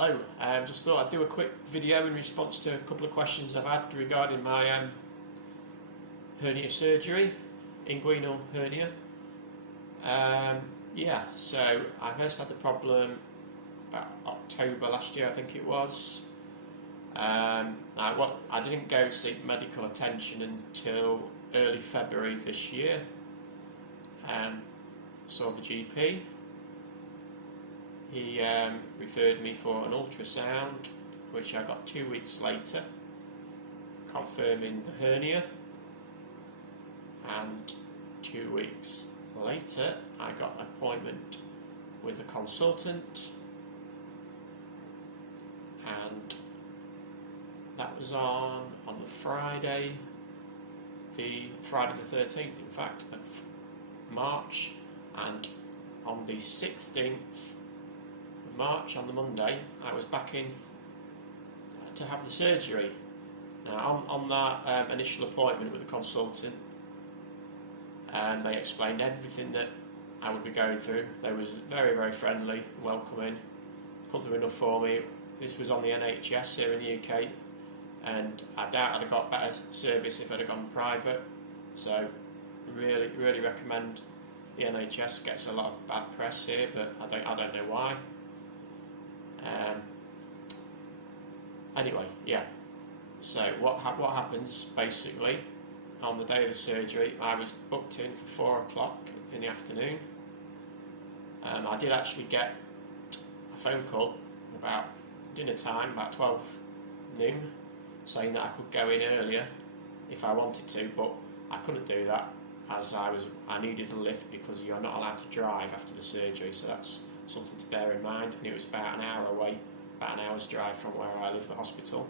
Hello, just thought I'd do a quick video in response to a couple of questions I've had regarding my hernia surgery, inguinal hernia. So I first had the problem about October last year, I think it was. I didn't go seek medical attention until early February this year. Saw the GP. He referred me for an ultrasound, which I got 2 weeks later, confirming the hernia. And 2 weeks later, I got an appointment with a consultant, and that was on the Friday the 13th, in fact, of March, and on the 16th of March, on the Monday, I was back in to have the surgery. Now, on that initial appointment with the consultant, and they explained everything that I would be going through. They was very, very friendly, welcoming, couldn't do enough for me. This was on the NHS here in the UK, and I doubt I'd have got better service if I'd have gone private. So really, really recommend the NHS. Gets a lot of bad press here, but I don't know why. Anyway, yeah. So what happens basically? On the day of the surgery, I was booked in for 4 o'clock in the afternoon. I did actually get a phone call about dinner time, about 12 noon, saying that I could go in earlier if I wanted to, but I couldn't do that as I needed a lift because you're not allowed to drive after the surgery, so that's something to bear in mind. And it was about an hour away, about an hour's drive from where I live, the hospital.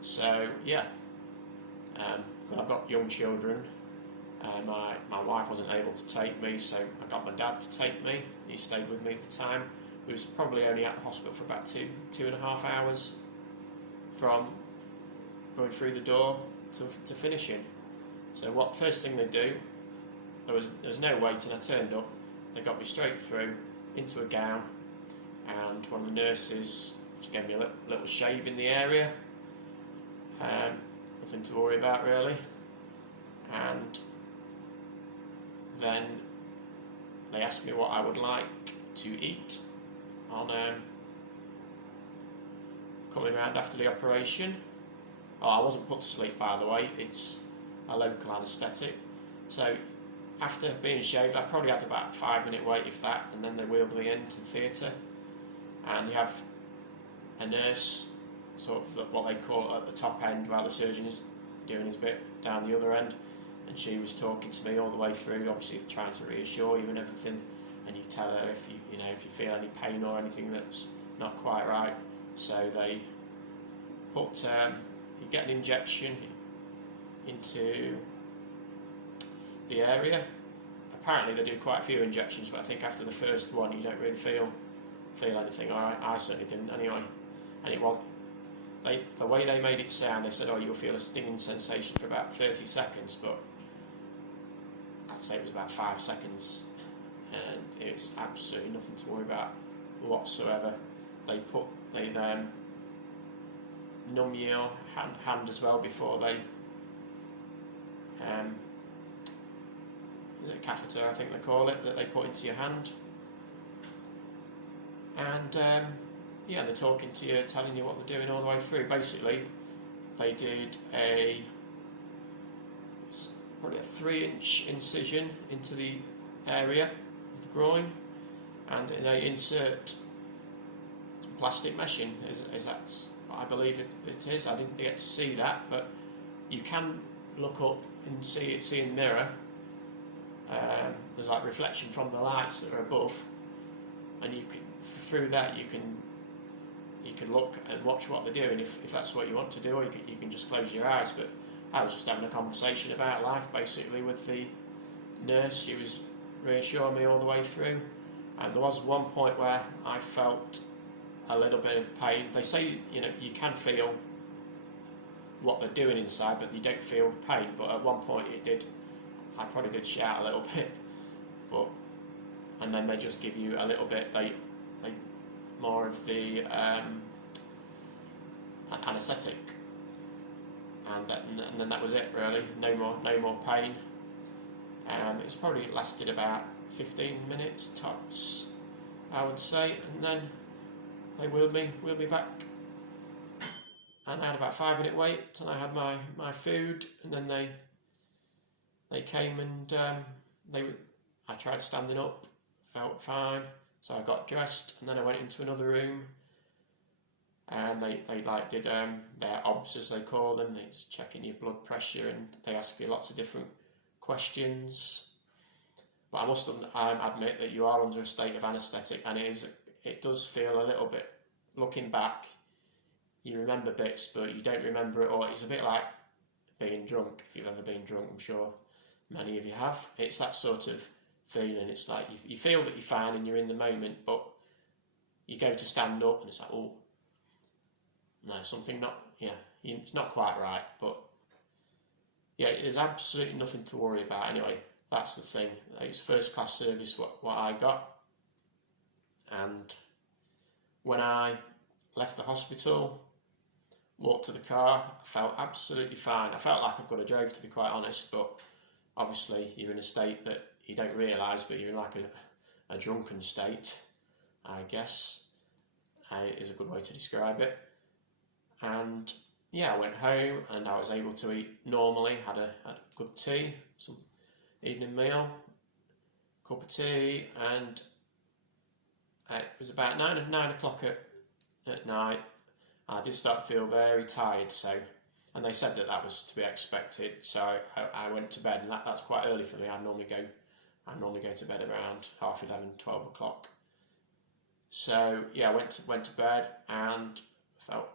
So yeah. I've got young children, and my wife wasn't able to take me, so I got my dad to take me. He stayed with me at the time. He was probably only at the hospital for about two and a half hours from going through the door to finishing. So first thing they do, there was no waiting. I turned up, they got me straight through into a gown, and one of the nurses gave me a little shave in the area. Nothing to worry about really, and then they asked me what I would like to eat on coming around after the operation. I wasn't put to sleep, by the way. It's a local anaesthetic. So after being shaved, I probably had about a 5-minute wait, if that, and then they wheeled me into the theatre, and you have a nurse, sort of what they call at the top end, while the surgeon is doing his bit down the other end, and she was talking to me all the way through, obviously trying to reassure you and everything, and you tell her if you feel any pain or anything that's not quite right. So they put you get an injection into the area. Apparently they do quite a few injections, but I think after the first one you don't really feel anything. I certainly didn't anyway, and it won't. The way they made it sound, they said, you'll feel a stinging sensation for about 30 seconds, but I'd say it was about 5 seconds, and it's absolutely nothing to worry about whatsoever. They numb your hand as well before they, is it a catheter, I think they call it, that they put into your hand, and yeah, they're talking to you, telling you what they're doing all the way through. Basically, they did probably a 3-inch incision into the area of the groin, and they insert some plastic meshing, as that's what I believe it is. I didn't get to see that, but you can look up and see in the mirror. There's like reflection from the lights that are above, and through that you can look and watch what they're doing if that's what you want to do, or you can just close your eyes. But I was just having a conversation about life basically with the nurse. She was reassuring me all the way through, and there was one point where I felt a little bit of pain. They say you can feel what they're doing inside, but you don't feel the pain. But at one point I probably did shout a little bit, and then they just give you a little bit. They more of the anaesthetic, and then that was it really. No more pain. It's probably lasted about 15 minutes tops, I would say, and then they wheeled me back, and I had about a 5-minute wait, and I had my food, and then they came and I tried standing up, felt fine, so I got dressed, and then I went into another room, and they like did their obs, as they call them. They just checking your blood pressure, and they ask you lots of different questions. But I must admit that you are under a state of anaesthetic, and it does feel a little bit, looking back, you remember bits, but you don't remember it all. It's a bit like being drunk, if you've ever been drunk. I'm sure many of you have. It's that sort of feeling. It's like you feel that you're fine and you're in the moment, but you go to stand up and it's like, oh, no, something not, it's not quite right. But yeah, there's absolutely nothing to worry about. Anyway, that's the thing. It's first class service what I got. And when I left the hospital, walked to the car, I felt absolutely fine. I felt like I could have drove, to be quite honest, but obviously you're in a state that you don't realise, but you're in like a drunken state, I guess, is a good way to describe it. And yeah, I went home and I was able to eat normally, had a good tea, some evening meal, cup of tea, and it was about 9 o'clock at night. I did start to feel very tired, and they said that was to be expected, so I went to bed, and that's quite early for me. I normally go to bed around 11:30, 12 o'clock. So yeah, I went to bed and felt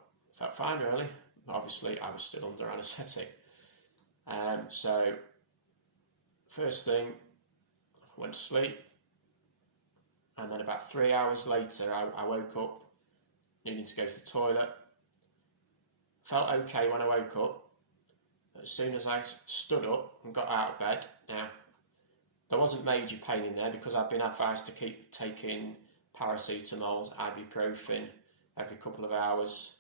fine really. Obviously I was still under anaesthetic. So first thing, I went to sleep, and then about 3 hours later I woke up needing to go to the toilet. Felt okay when I woke up. As soon as I stood up and got out of bed, now there wasn't major pain in there because I'd been advised to keep taking paracetamols, ibuprofen every couple of hours.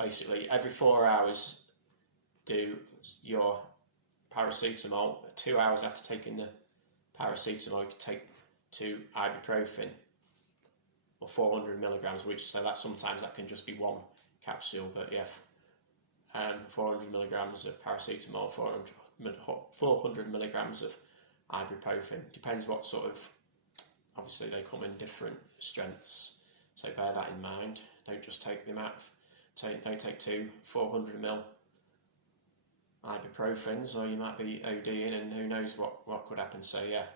Basically, every 4 hours do your paracetamol. 2 hours after taking the paracetamol, you can take 2 ibuprofen, or 400 milligrams, so that sometimes that can just be one capsule, but yeah, 400 milligrams of paracetamol, 400 milligrams of ibuprofen. Depends what sort of, obviously they come in different strengths, so bear that in mind. Don't just take them out. Don't take 2 400 ml ibuprofens, or you might be ODing, and who knows what could happen. So yeah,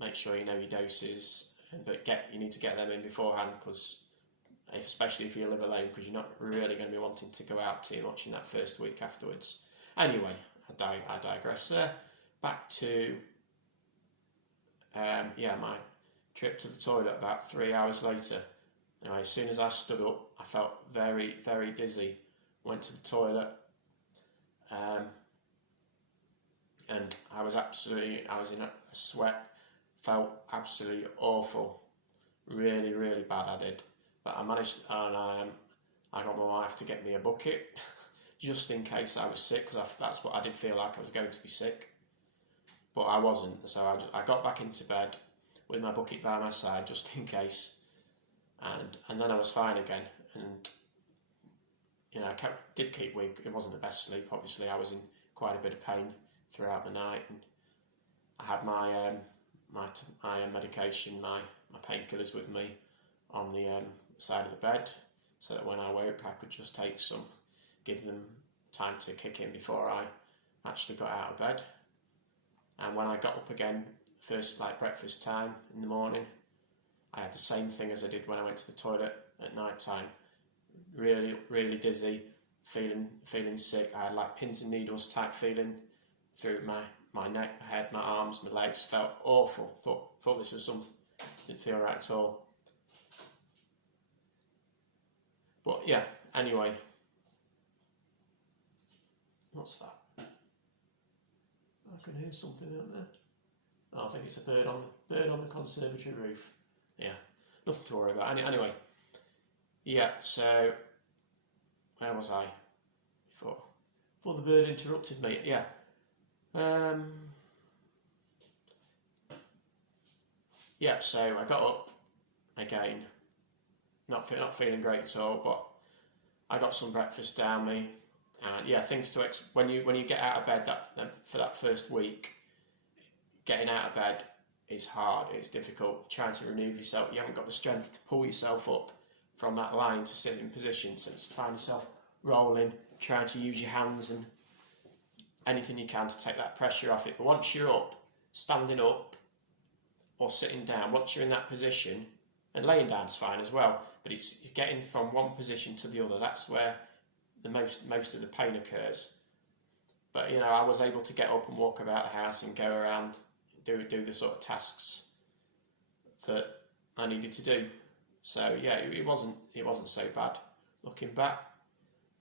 make sure you know your doses, but you need to get them in beforehand, because especially if you live alone, because you're not really going to be wanting to go out too much in that first week afterwards. Anyway, I digress there. Back to my trip to the toilet about 3 hours later. Anyway, as soon as I stood up, I felt very, very dizzy. Went to the toilet, and I was in a sweat. Felt absolutely awful, really, really bad. I did, but I managed, and I got my wife to get me a bucket, just in case I was sick, because that's what I did feel like I was going to be sick, but I wasn't. So I got back into bed with my bucket by my side, just in case, and then I was fine again. And I did keep weak. It wasn't the best sleep. Obviously, I was in quite a bit of pain throughout the night, and I had my medication, my painkillers with me on the side of the bed, so that when I woke I could just take some, give them time to kick in before I actually got out of bed. And when I got up again, first like breakfast time in the morning, I had the same thing as I did when I went to the toilet at night time. Really, really dizzy, feeling sick. I had like pins and needles type feeling through my neck, my head, my arms, my legs. Felt awful. Thought this was something. Didn't feel right at all. But yeah, anyway. What's that? I can hear something out there. Oh, I think it's a bird on the conservatory roof. Yeah, nothing to worry about. Anyway, yeah, so where was I before the bird interrupted me? Yeah. Yeah, so I got up again, not feeling great at all, but I got some breakfast down me, and yeah, things to when you get out of bed for that first week, getting out of bed is hard. It's difficult trying to remove yourself. You haven't got the strength to pull yourself up from that line to sit in position, so just find yourself rolling, trying to use your hands and anything you can to take that pressure off it. But once you're up, standing up or sitting down, once you're in that position, and laying down's fine as well, but it's getting from one position to the other. That's where the most of the pain occurs. But you know, I was able to get up and walk about the house and go around, do the sort of tasks that I needed to do. So yeah, it wasn't so bad looking back.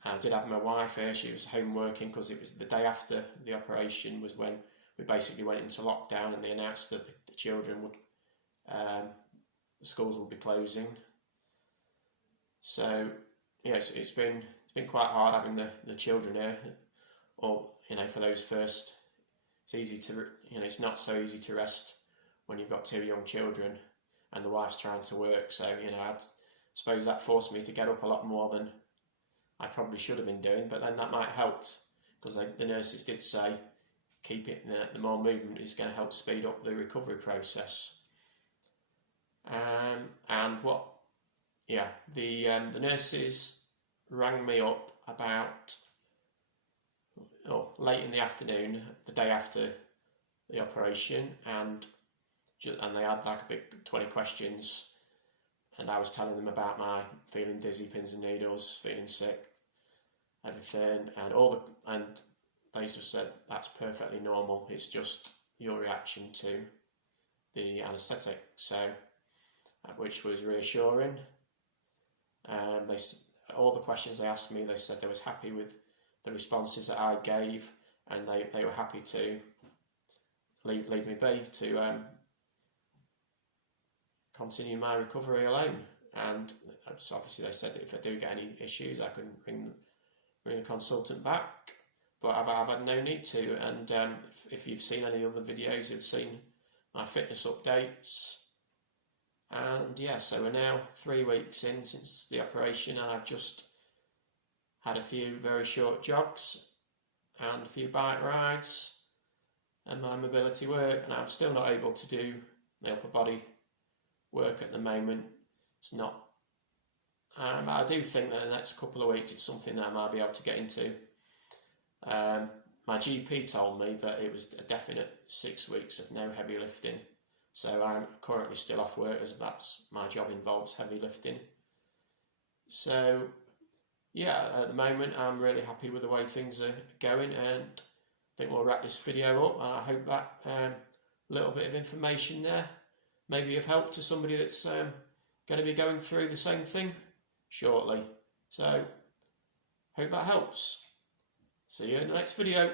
I did have my wife here. She was home working because it was the day after the operation was when we basically went into lockdown, and they announced that the children would, the schools would be closing. So yeah, it's been quite hard having the children here. Or you know, for those first, it's easy to it's not so easy to rest when you've got 2 young children and the wife's trying to work. So you know, I suppose that forced me to get up a lot more than I probably should have been doing, but then that might help because the nurses did say keep it, the more movement is going to help speed up the recovery process. And what, yeah, the nurses rang me up about late in the afternoon, the day after the operation, and they had like a big 20 questions. And I was telling them about my feeling dizzy, pins and needles, feeling sick, everything, and they just said that's perfectly normal. It's just your reaction to the anaesthetic. So, which was reassuring. All the questions they asked me, they said they was happy with the responses that I gave, and they were happy to leave me be to continue my recovery alone. And obviously they said that if I do get any issues, I can bring a consultant back, but I've had no need to. And if you've seen any other videos, you've seen my fitness updates. And yeah, so we're now 3 weeks in since the operation, and I've just had a few very short jogs and a few bike rides and my mobility work, and I'm still not able to do the upper body work at the moment. It's not. I do think that in the next couple of weeks it's something that I might be able to get into. My GP told me that it was a definite 6 weeks of no heavy lifting, so I'm currently still off work as that's my job involves heavy lifting. So yeah, at the moment I'm really happy with the way things are going, and I think we'll wrap this video up, and I hope that little bit of information there maybe of help to somebody that's going to be going through the same thing shortly. So hope that helps. See you in the next video.